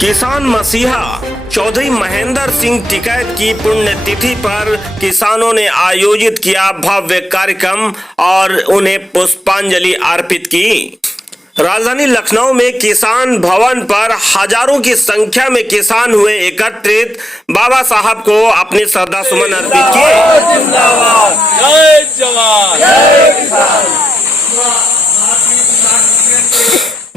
किसान मसीहा चौधरी महेंद्र सिंह टिकैत की पुण्यतिथि पर किसानों ने आयोजित किया भव्य कार्यक्रम और उन्हें पुष्पांजलि अर्पित की। राजधानी लखनऊ में किसान भवन पर हजारों की संख्या में किसान हुए एकत्रित, बाबा साहब को अपने श्रद्धा सुमन अर्पित किए। जय जवान जय किसान।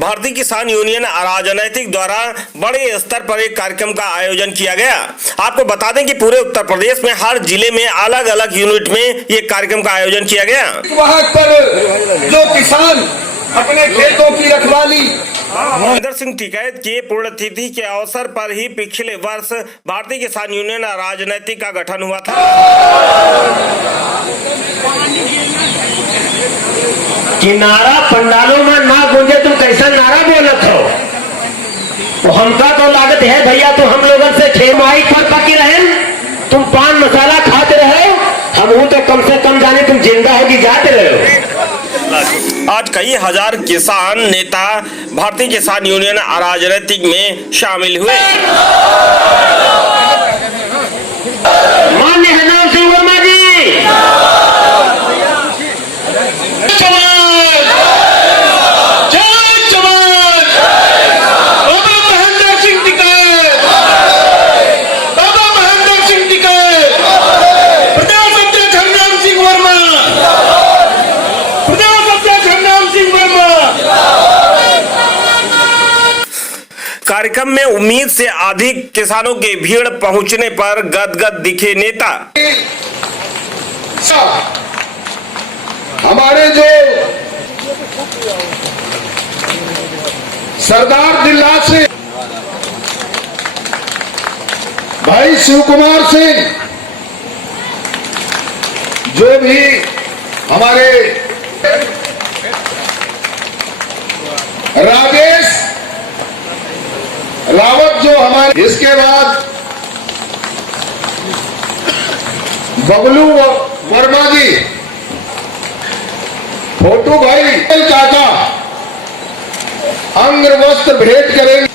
भारतीय किसान यूनियन राजनैतिक द्वारा बड़े स्तर पर एक कार्यक्रम का आयोजन किया गया। आपको बता दें कि पूरे उत्तर प्रदेश में हर जिले में अलग अलग यूनिट में ये कार्यक्रम का आयोजन किया गया। वहाँ पर जो किसान अपने खेतों की रखवाली। महेंद्र सिंह टिकैत के पुण्यतिथि के अवसर पर ही पिछले वर्ष भारतीय किसान यूनियन राजनैतिक का गठन हुआ था। कि नारा पंडालों में ना गूंजे, तुम कैसा नारा बोलत हो? तो हमका तो लागत है भैया, तो हम लोगों से खेमाई पर पकी रहे, तुम पान मसाला खाते रहे, हम तो कम से कम जाने तुम जिंदा हो कि जाते रहे। आज कई हजार किसान नेता भारतीय किसान यूनियन राजनैतिक में शामिल हुए। मान्य है नाम सिंह वर्मा जी, कार्यक्रम में उम्मीद से अधिक किसानों की भीड़ पहुंचने पर गदगद दिखे नेता। हमारे जो सरदार जिला से भाई शिव कुमार सिंह, जो भी हमारे राजेश रावत जो हमारे, इसके बाद बबलू वर्मा जी, फोटू भाई चाचा अंग वस्त्र भेंट करेंगे,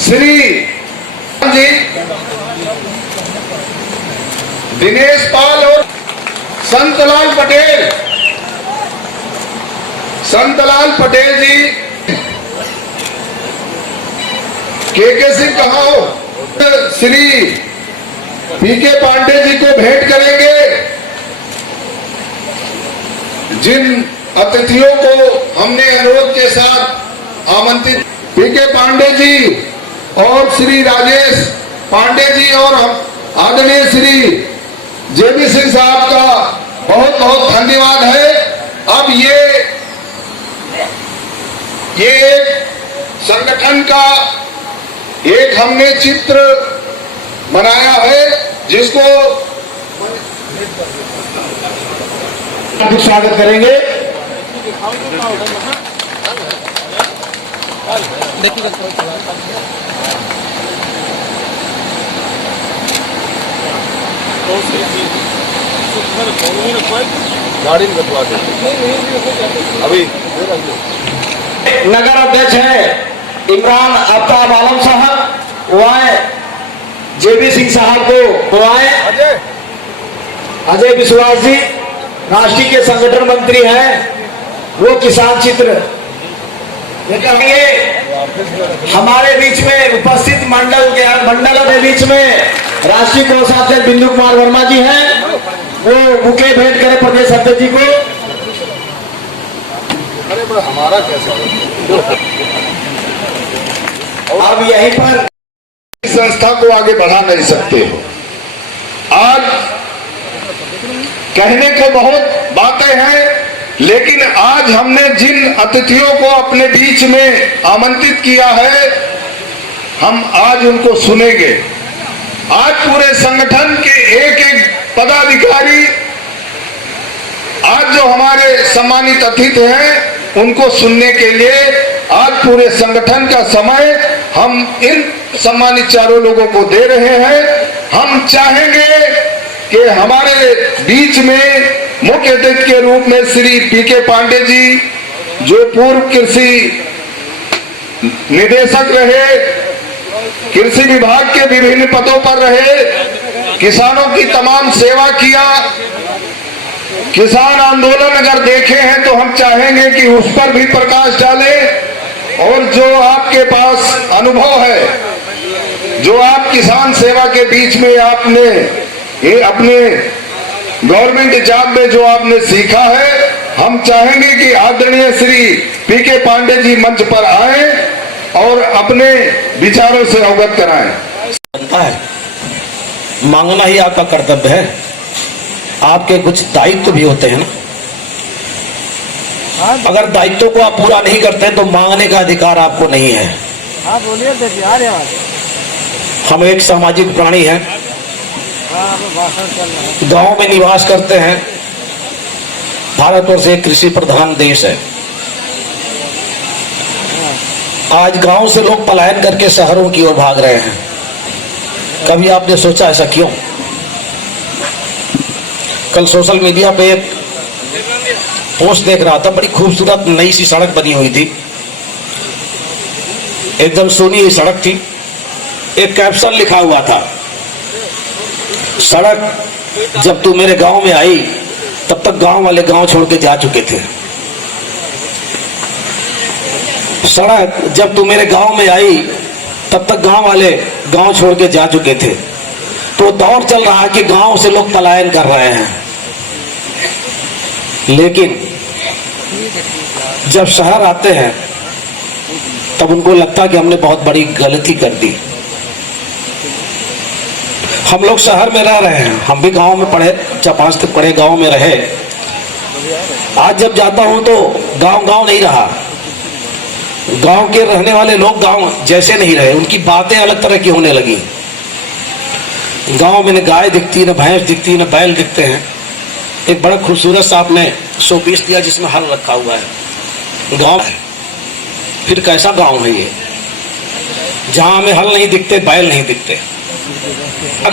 श्री जी दिनेश पाल और संतलाल पटेल जी, के सिंह कहाँ हो, श्री पीके पांडे जी को भेंट करेंगे। जिन अतिथियों को हमने अनुरोध के साथ आमंत्रित, पीके पांडे जी और श्री राजेश पांडे जी और आदरणीय श्री जेबी सिंह साहब का बहुत बहुत धन्यवाद है। अब ये एक संगठन का एक हमने चित्र बनाया है, जिसको स्वागत करेंगे। गाड़ी में बतवा दे अभी। नगर अध्यक्ष है इमरान आफ्ताब आलम साहब, वो आए, जेबी सिंह साहब को वो आए, अजय विश्वास जी राष्ट्रीय के संगठन मंत्री हैं, वो किसान चित्र हमारे बीच में उपस्थित मंडल के बीच में राष्ट्रीय कोषाध्यक्ष बिंदु कुमार वर्मा जी हैं, वो बुके भेंट करें प्रदेश अध्यक्ष जी को। हमारा कैसा अब यहीं पर संस्था को आगे बढ़ा नहीं सकते हो। आज कहने को बहुत बातें हैं, लेकिन आज हमने जिन अतिथियों को अपने बीच में आमंत्रित किया है, हम आज उनको सुनेंगे। आज पूरे संगठन के एक एक पदाधिकारी, आज जो हमारे सम्मानित अतिथि हैं, उनको सुनने के लिए आज पूरे संगठन का समय हम इन सम्मानित चारों लोगों को दे रहे हैं। हम चाहेंगे कि हमारे बीच में मुख्य अतिथि के रूप में श्री पीके पांडे जी, जो पूर्व कृषि निदेशक रहे, कृषि विभाग के विभिन्न पदों पर रहे, किसानों की तमाम सेवा किया। किसान आंदोलन अगर देखे हैं तो हम चाहेंगे कि उस पर भी प्रकाश डालें। और जो आपके पास अनुभव है, जो आप किसान सेवा के बीच में आपने ये अपने गवर्नमेंट जॉब में जो आपने सीखा है, हम चाहेंगे कि आदरणीय श्री पीके पांडे जी मंच पर आए और अपने विचारों से अवगत कराएं। बनता है, मांगना ही आपका कर्तव्य है। आपके कुछ दायित्व भी होते हैं ना, अगर दायित्व को आप पूरा नहीं करते तो मांगने का अधिकार आपको नहीं है। हम एक सामाजिक प्राणी हैं, गांव में निवास करते हैं। भारतवर्ष एक कृषि प्रधान देश है। आज गांव से लोग पलायन करके शहरों की ओर भाग रहे हैं। कभी आपने सोचा ऐसा क्यों? कल सोशल मीडिया पे एक पोस्ट देख रहा था, बड़ी खूबसूरत नई सी सड़क बनी हुई थी, एकदम सोनी हुई सड़क थी। एक कैप्शन लिखा हुआ था, सड़क जब तू मेरे गांव में आई तब तक गांव वाले गांव छोड़ के जा चुके थे। सड़क जब तू मेरे गांव में आई तब तक गांव वाले गांव छोड़ के जा चुके थे। तो दौर चल रहा है कि गांव से लोग पलायन कर रहे हैं, लेकिन जब शहर आते हैं तब उनको लगता कि हमने बहुत बड़ी गलती कर दी। हम लोग शहर में रह रहे हैं, हम भी गांव में पढ़े, 4-5 तक पढ़े, गांव में रहे। आज जब जाता हूं तो गांव गांव नहीं रहा। गांव के रहने वाले लोग गांव जैसे नहीं रहे, उनकी बातें अलग तरह की होने लगी। गांव में न गाय दिखती, न भैंस दिखती, न बैल दिखते हैं। एक बड़ा खूबसूरत सा आपने शोपीस दिया जिसमें हल रखा हुआ है। गांव है, फिर कैसा गांव है ये जहां हमें हल नहीं दिखते, बैल नहीं दिखते,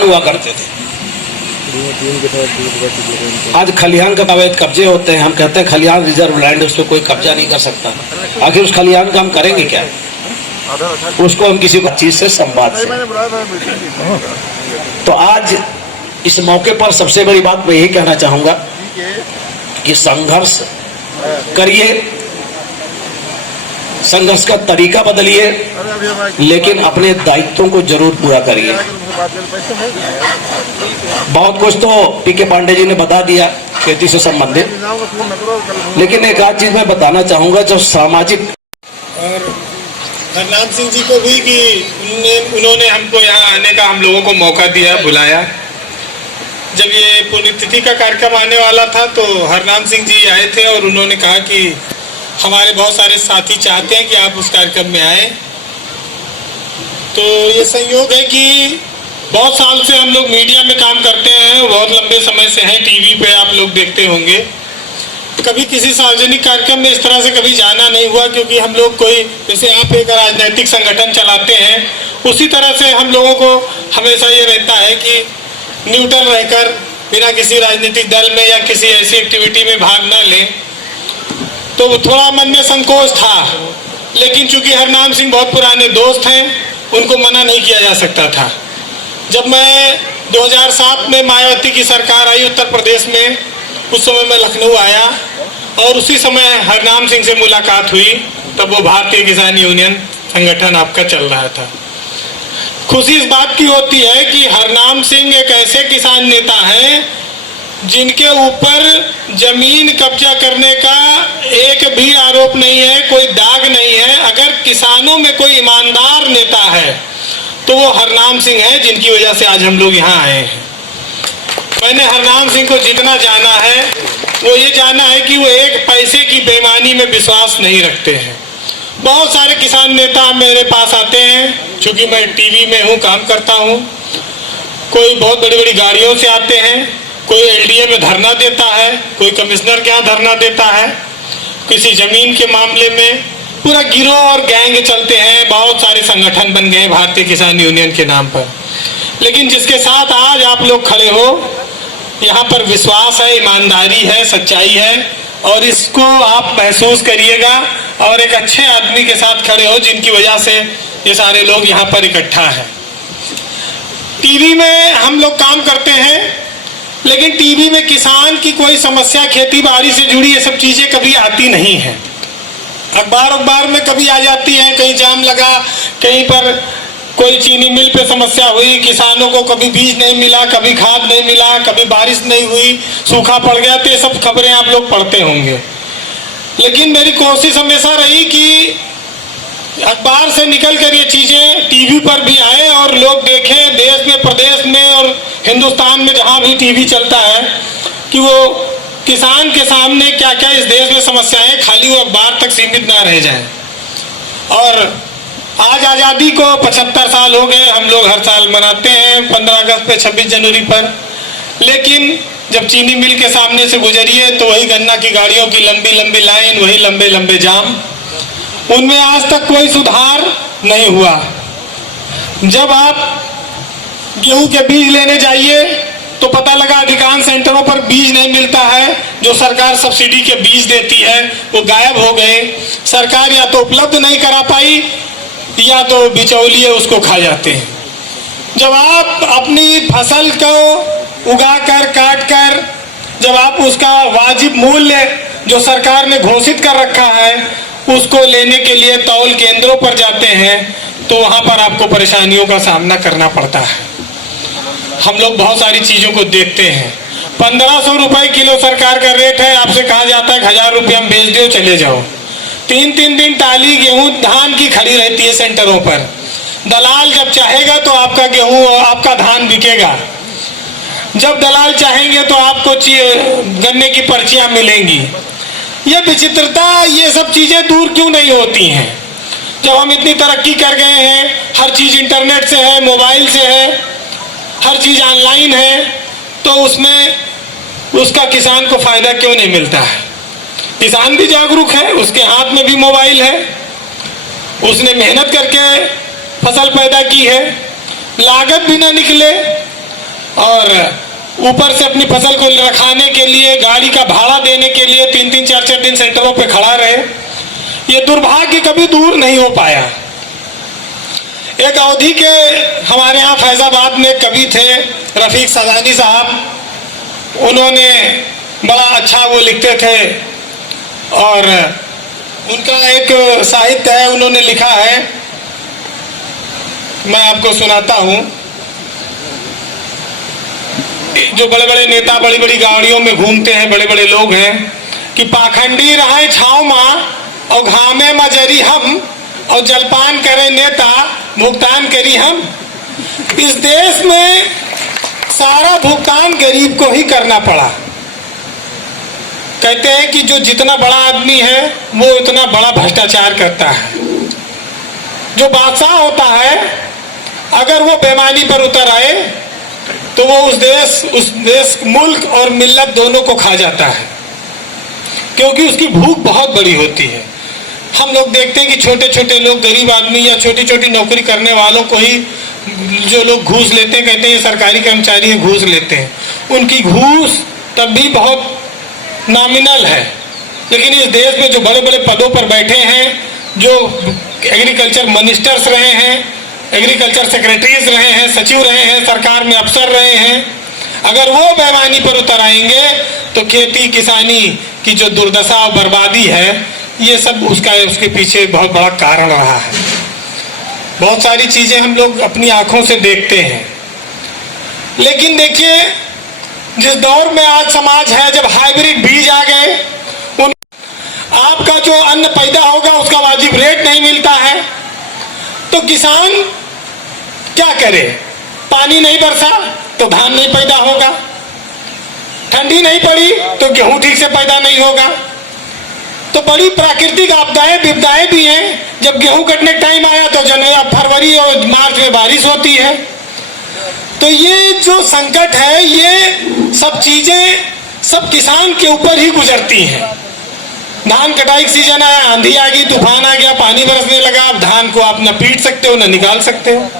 हुआ करते थे। आज खलिहान का अवैध कब्जे होते हैं। हम कहते हैं खलिहान रिजर्व लैंड, उस पर कोई कब्जा नहीं कर सकता। आखिर उस खलिहान का हम करेंगे क्या? उसको हम किसी चीज से संवाद से। तो आज इस मौके पर सबसे बड़ी बात मैं यही कहना चाहूंगा कि संघर्ष करिए, संघर्ष का तरीका बदलिए, लेकिन अपने दायित्वों को जरूर पूरा करिए। बहुत कुछ तो पीके पांडे जी ने बता दिया खेती से संबंधित, लेकिन एक आध चीज मैं बताना चाहूंगा। जब सामाजिक और हरनाम सिंह जी को भी कि उन्होंने हमको यहाँ आने का हम लोगों को मौका दिया, बुलाया। जब ये पुण्यतिथि का कार्यक्रम आने वाला था तो हरनाम सिंह जी आए थे और उन्होंने कहा कि हमारे बहुत सारे साथी चाहते हैं कि आप उस कार्यक्रम में आए। तो ये संयोग है कि बहुत साल से हम लोग मीडिया में काम करते हैं, बहुत लंबे समय से हैं, टीवी पे आप लोग देखते होंगे। कभी किसी सार्वजनिक कार्यक्रम में इस तरह से कभी जाना नहीं हुआ, क्योंकि हम लोग कोई, जैसे आप एक राजनीतिक संगठन चलाते हैं, उसी तरह से हम लोगों को हमेशा ये रहता है कि न्यूट्रल रहकर बिना किसी राजनीतिक दल में या किसी ऐसी एक्टिविटी में भाग न लें। तो थोड़ा मन में संकोच था, लेकिन चूंकि हरनाम सिंह बहुत पुराने दोस्त हैं, उनको मना नहीं किया जा सकता था। जब मैं 2007 में मायावती की सरकार आई उत्तर प्रदेश में, उस समय मैं लखनऊ आया और उसी समय हरनाम सिंह से मुलाकात हुई। तब वो भारतीय किसान यूनियन संगठन आपका चल रहा था। खुशी इस बात की होती है कि हरनाम सिंह एक ऐसे किसान नेता हैं जिनके ऊपर जमीन कब्जा करने का एक भी आरोप नहीं है, कोई दाग नहीं है। अगर किसानों में कोई ईमानदार नेता है तो वो हरनाम सिंह है, जिनकी वजह से आज हम लोग यहाँ आए हैं। मैंने हरनाम सिंह को जितना जाना है वो ये जाना है कि वो एक पैसे की बेईमानी में विश्वास नहीं रखते हैं। बहुत सारे किसान नेता मेरे पास आते हैं, चूंकि मैं टीवी में हूँ, काम करता हूँ। कोई बहुत बड़ी बड़ी गाड़ियों से आते हैं, कोई एलडीए में धरना देता है, कोई कमिश्नर के यहाँ धरना देता है, किसी जमीन के मामले में पूरा गिरोह और गैंग चलते हैं। बहुत सारे संगठन बन गए भारतीय किसान यूनियन के नाम पर। लेकिन जिसके साथ आज आप लोग खड़े हो, यहाँ पर विश्वास है, ईमानदारी है, सच्चाई है, और इसको आप महसूस करिएगा। और एक अच्छे आदमी के साथ खड़े हो जिनकी वजह से ये सारे लोग यहाँ पर इकट्ठा हैं। टीवी में हम लोग काम करते हैं, लेकिन टीवी में किसान की कोई समस्या, खेती बाड़ी से जुड़ी ये सब चीज़ें कभी आती नहीं हैं। अखबार में कभी आ जाती हैं, कहीं जाम लगा, कहीं पर कोई चीनी मिल पे समस्या हुई, किसानों को कभी बीज नहीं मिला, कभी खाद नहीं मिला, कभी बारिश नहीं हुई, सूखा पड़ गया, तो ये सब खबरें आप लोग पढ़ते होंगे। लेकिन मेरी कोशिश हमेशा रही कि अखबार से निकल कर ये चीज़ें टीवी पर भी आए और लोग देखें, देश में, प्रदेश में और हिंदुस्तान में जहाँ भी टीवी चलता है, कि वो किसान के सामने क्या क्या इस देश में समस्याएं, खाली वो अखबार तक सीमित ना रह जाएं। और आज आज़ादी को 75 साल हो गए, हम लोग हर साल मनाते हैं 15 अगस्त पे, 26 जनवरी पर। लेकिन जब चीनी मिल के सामने से गुजरिए तो वही गन्ना की गाड़ियों की लंबी लंबी लाइन, वही लंबे लंबे जाम, उनमें आज तक कोई सुधार नहीं हुआ। जब आप गेहूं के बीज लेने जाइए तो पता लगा अधिकांश सेंटरों पर बीज नहीं मिलता है। जो सरकार सब्सिडी के बीज देती है वो गायब हो गए। सरकार या तो उपलब्ध नहीं करा पाई या तो बिचौलिए उसको खा जाते हैं। जब आप अपनी फसल को उगा कर, काट कर, जब आप उसका वाजिब मूल्य जो सरकार ने घोषित कर रखा है उसको लेने के लिए तौल केंद्रों पर जाते हैं तो वहां पर आपको परेशानियों का सामना करना पड़ता है। हम लोग बहुत सारी चीजों को देखते हैं। 1500 रुपए किलो सरकार का रेट है, आपसे कहा जाता है 1000 रुपये हम बेच दो, चले जाओ। 3-3 दिन टाली गेहूं धान की खड़ी रहती है सेंटरों पर। दलाल जब चाहेगा तो आपका गेहूं और आपका धान बिकेगा, जब दलाल चाहेंगे तो आपको गन्ने की पर्चियां मिलेंगी। ये विचित्रता, ये सब चीजें दूर क्यों नहीं होती हैं? जब हम इतनी तरक्की कर गए हैं, हर चीज इंटरनेट से है, मोबाइल से है, हर चीज ऑनलाइन है, तो उसमें उसका किसान को फायदा क्यों नहीं मिलता है? किसान भी जागरूक है, उसके हाथ में भी मोबाइल है, उसने मेहनत करके फसल पैदा की है, लागत भी ना निकले और ऊपर से अपनी फसल को रखाने के लिए, गाड़ी का भाड़ा देने के लिए 3-3, 4-4 दिन सेंटरों पे खड़ा रहे। ये दुर्भाग्य कभी दूर नहीं हो पाया। एक अवधि के हमारे यहाँ फैजाबाद में कवि थे रफीक सदानी साहब, उन्होंने बड़ा अच्छा वो लिखते थे और उनका एक साहित्य है, उन्होंने लिखा है, मैं आपको सुनाता हूँ। जो बड़े बड़े नेता बड़ी बड़ी गाड़ियों में घूमते हैं, बड़े बड़े लोग हैं, कि पाखंडी रहे छाव माँ और घामे मजरी हम, और जलपान करे नेता भुगतान करी हम। इस देश में सारा भुगतान गरीब को ही करना पड़ा। कहते हैं कि जो जितना बड़ा आदमी है वो उतना बड़ा भ्रष्टाचार करता है। जो बादशाह होता है अगर वो बेईमानी पर उतर आए तो वो उस देश मुल्क और मिल्लत दोनों को खा जाता है, क्योंकि उसकी भूख बहुत बड़ी होती है। हम लोग देखते हैं कि छोटे छोटे लोग, गरीब आदमी या छोटी छोटी नौकरी करने वालों को ही जो लोग घूस लेते हैं, कहते हैं ये सरकारी कर्मचारी हैं, घूस लेते हैं। उनकी घूस तब भी बहुत नॉमिनल है, लेकिन इस देश में जो बड़े बड़े पदों पर बैठे हैं, जो एग्रीकल्चर मिनिस्टर्स रहे हैं, एग्रीकल्चर सेक्रेटरीज रहे हैं, सचिव रहे हैं, सरकार में अफसर रहे हैं, अगर वो बेईमानी पर उतर आएंगे तो खेती किसानी की जो दुर्दशा और बर्बादी है, ये सब उसके पीछे बहुत बड़ा कारण रहा है। बहुत सारी चीजें हम लोग अपनी आंखों से देखते हैं। लेकिन देखिए, जिस दौर में आज समाज है, जब हाइब्रिड बीज आ गए, आपका जो अन्न पैदा होगा उसका वाजिब रेट नहीं मिलता है, तो किसान क्या करे? पानी नहीं बरसा तो धान नहीं पैदा होगा, ठंडी नहीं पड़ी तो गेहूं ठीक से पैदा नहीं होगा। तो बड़ी प्राकृतिक आपदाएं विपदाएं भी हैं। जब गेहूं कटने टाइम आया तो जनवरी, फरवरी और मार्च में बारिश होती है। तो ये जो संकट है, ये सब चीजें सब किसान के ऊपर ही गुजरती हैं। धान कटाई का सीजन आया, आंधी आ गई, तूफान आ गया, पानी बरसने लगा, अब धान को आप न पीट सकते हो न निकाल सकते हो।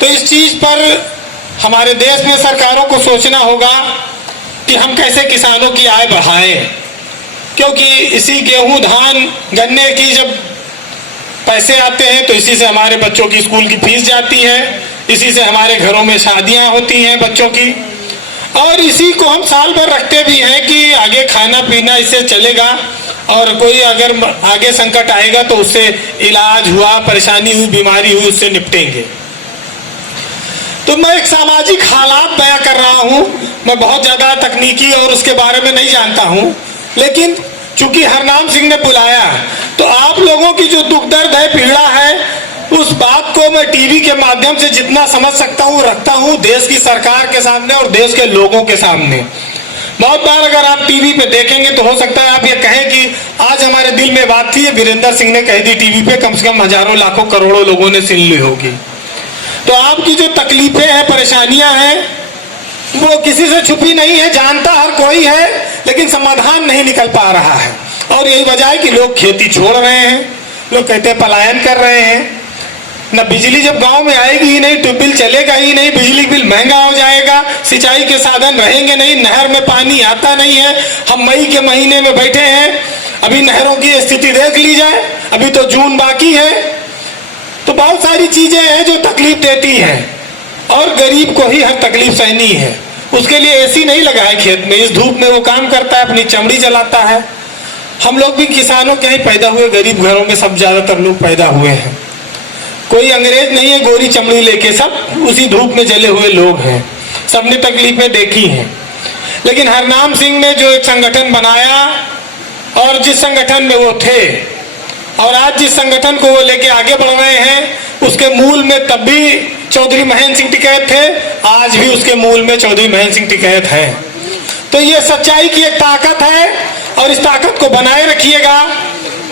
तो इस चीज पर हमारे देश में सरकारों को सोचना होगा कि हम कैसे किसानों की आय बढ़ाएं। क्योंकि इसी गेहूं, धान, गन्ने की जब पैसे आते हैं तो इसी से हमारे बच्चों की स्कूल की फीस जाती है, इसी से हमारे घरों में शादियां होती हैं बच्चों की, और इसी को हम साल भर रखते भी हैं कि आगे खाना पीना इससे चलेगा, और कोई अगर आगे संकट आएगा तो उससे इलाज हुआ, परेशानी हुई, बीमारी हुई, उससे निपटेंगे। तो मैं एक सामाजिक हालात बयां कर रहा हूं। मैं बहुत ज्यादा तकनीकी और उसके बारे में नहीं जानता हूं, लेकिन चूंकि हरनाम सिंह ने बुलाया तो आप लोगों की जो दुख दर्द है, पीड़ा है, उस बात को मैं टीवी के माध्यम से जितना समझ सकता हूं रखता हूं देश की सरकार के सामने और देश के लोगों के सामने। बहुत बार अगर आप टीवी पे देखेंगे तो हो सकता है आप ये कहें कि आज हमारे दिल में बात थी, वीरेंद्र सिंह ने कह दी टीवी पे, कम से कम हजारों लाखों करोड़ों लोगों ने सुन ली होगी। तो आपकी जो तकलीफें हैं, परेशानियां हैं, वो किसी से छुपी नहीं है, जानता हर कोई है, लेकिन समाधान नहीं निकल पा रहा है। और यही वजह है कि लोग खेती छोड़ रहे हैं, लोग कहते हैं पलायन कर रहे हैं। न बिजली जब गांव में आएगी ही नहीं, ट्यूबवेल चलेगा ही नहीं, बिजली बिल महंगा हो जाएगा, सिंचाई के साधन रहेंगे नहीं, नहर में पानी आता नहीं है। हम मई के महीने में बैठे हैं, अभी नहरों की स्थिति देख ली जाए, अभी तो जून बाकी है। तो बहुत सारी चीजें हैं जो तकलीफ देती हैं, और गरीब को ही हर तकलीफ सहनी है। उसके लिए एसी नहीं लगा है खेत में, इस धूप में वो काम करता है, अपनी चमड़ी जलाता है। हम लोग भी किसानों के ही पैदा हुए, गरीब घरों में सब ज्यादातर लोग पैदा हुए हैं। कोई अंग्रेज नहीं है गोरी चमड़ी लेके, सब उसी धूप में जले हुए लोग हैं, सबने तकलीफें देखी हैं। लेकिन हरनाम सिंह ने जो एक संगठन बनाया, और जिस संगठन में वो थे, और आज जिस संगठन को वो लेके आगे बढ़ रहे हैं, उसके मूल में तब भी चौधरी महेंद्र सिंह टिकैत थे, आज भी उसके मूल में चौधरी महेंद्र सिंह टिकैत है। तो ये सच्चाई की एक ताकत है, और इस ताकत को बनाए रखिएगा।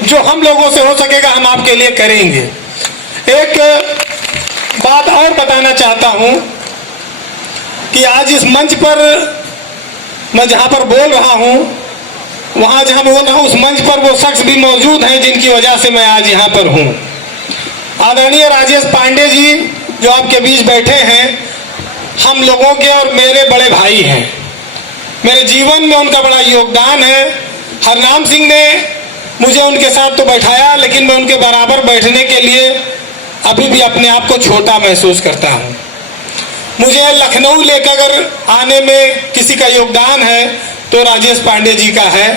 जो हम लोगों से हो सकेगा हम आपके लिए करेंगे। एक बात और बताना चाहता हूं कि आज इस मंच पर मैं जहां पर बोल रहा हूं, वहां जहां बोल रहा हूं, उस मंच पर वो शख्स भी मौजूद हैं जिनकी वजह से मैं आज यहां पर हूं। आदरणीय राजेश पांडे जी जो आपके बीच बैठे हैं, हम लोगों के और मेरे बड़े भाई हैं। मेरे जीवन में उनका बड़ा योगदान है। हरनाम सिंह ने मुझे उनके साथ तो बैठाया, लेकिन मैं उनके बराबर बैठने के लिए अभी भी अपने आप को छोटा महसूस करता हूं। मुझे लखनऊ लेकर आने में किसी का योगदान है तो राजेश पांडे जी का है।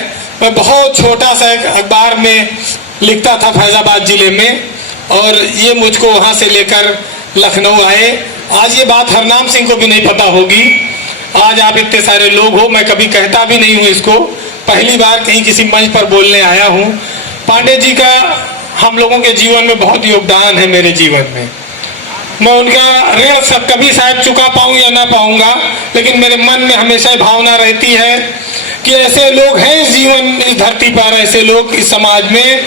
मैं बहुत छोटा सा एक अखबार में लिखता था फैजाबाद जिले में, और ये मुझको वहां से लेकर लखनऊ आए। आज ये बात हरनाम सिंह को भी नहीं पता होगी। आज आप इतने सारे लोग हो, मैं कभी कहता भी नहीं हूं इसको, पहली बार कहीं किसी मंच पर बोलने आया हूं। पांडे जी का हम लोगों के जीवन में बहुत योगदान है। मेरे जीवन में मैं उनका ऋण सब कभी शायद चुका पाऊं या ना पाऊंगा, लेकिन मेरे मन में हमेशा भावना रहती है कि ऐसे लोग हैं इस जीवन, इस धरती पर, ऐसे लोग इस समाज में।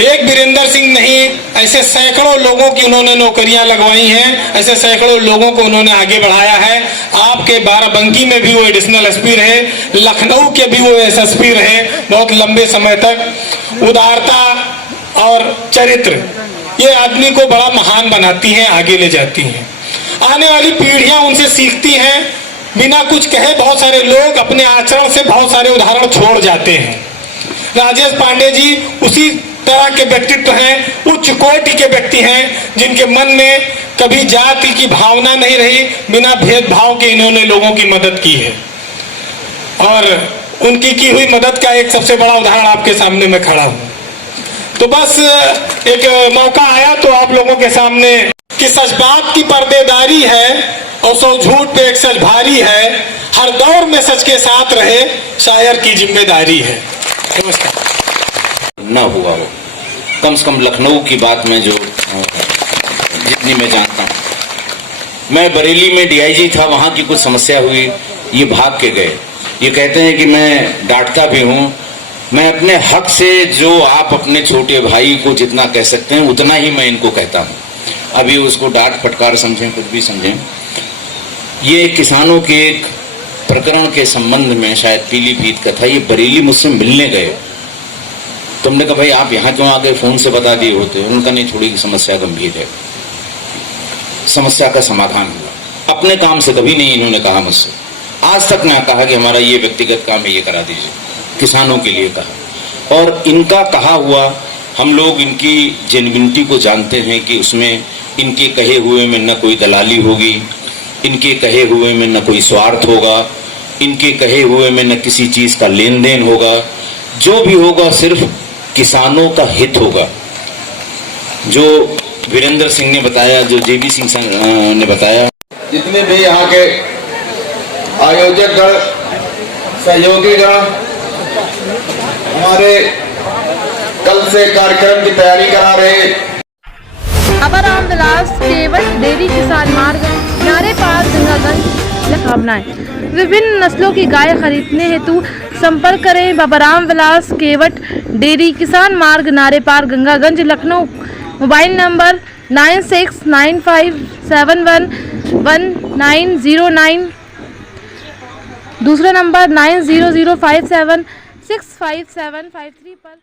एक वीरेंद्र सिंह नहीं, ऐसे सैकड़ों लोगों की उन्होंने नौकरियां लगवाई हैं, ऐसे सैकड़ों लोगों को उन्होंने आगे बढ़ाया है। आपके बाराबंकी में भी वो एडिशनल एसपी रहे, लखनऊ के भी वो एसएसपी रहे बहुत लंबे समय तक। उदारता और चरित्र ये आदमी को बड़ा महान बनाती हैं, आगे ले जाती हैं। आने वाली पीढ़ियां उनसे सीखती हैं। बिना कुछ कहे बहुत सारे लोग अपने आचरण से बहुत सारे उदाहरण छोड़ जाते हैं। राजेश पांडे जी उसी तरह के व्यक्तित्व हैं, उच्च कोटि के व्यक्ति हैं, जिनके मन में कभी जाति की भावना नहीं रही। बिना भेदभाव के इन्होंने लोगों की मदद की है, और उनकी की हुई मदद का एक सबसे बड़ा उदाहरण आपके सामने मैं खड़ा हूं। तो बस एक मौका आया तो आप लोगों के सामने कि सच बात की पर्देदारी है और सौ झूठ पे एक सच भारी है, हर दौर में सच के साथ रहे शायर की जिम्मेदारी है। नमस्कार। न हुआ हो, कम से कम लखनऊ की बात में जो जितनी मैं जानता हूँ, मैं बरेली में डीआईजी था, वहाँ की कुछ समस्या हुई, ये भाग के गए। ये कहते हैं कि मैं डांटता भी हूँ, मैं अपने हक से जो आप अपने छोटे भाई को जितना कह सकते हैं उतना ही मैं इनको कहता हूँ। अभी उसको डांट फटकार समझें, कुछ भी समझें। ये किसानों के एक प्रकरण के संबंध में शायद पीलीभीत का था, ये बरेली मुझसे मिलने गए। तुमने कहा भाई आप यहाँ क्यों आ गए, फोन से बता दिए होते। उनका नहीं, थोड़ी समस्या गंभीर है। समस्या का समाधान हुआ। अपने काम से कभी नहीं इन्होंने कहा मुझसे, आज तक ना कहा कि हमारा ये व्यक्तिगत काम है, ये करा दीजिए। किसानों के लिए कहा। और इनका कहा हुआ हम लोग इनकी जेन्युइनिटी को जानते हैं कि उसमें इनके कहे हुए में न कोई दलाली होगी, इनके कहे हुए में न कोई स्वार्थ होगा, इनके कहे हुए में न किसी चीज़ का लेन देन होगा। जो भी होगा सिर्फ किसानों का हित होगा। जो वीरेंद्र सिंह ने बताया, जो जेबी सिंह ने बताया, जितने भी यहाँ के आयोजक गण, सहयोगी गण हमारे कल से कार्यक्रम की तैयारी करा रहे। बाबा रामविलास केवट डेयरी किसान मार्ग नारेपार गंगागंज भावनाएं। विभिन्न नस्लों की गाय खरीदने हेतु संपर्क करें बाबा रामविलास केवट डेयरी किसान मार्ग नारेपार गंगागंज लखनऊ। मोबाइल नंबर 9695711909, दूसरा नंबर 9005765753 पर।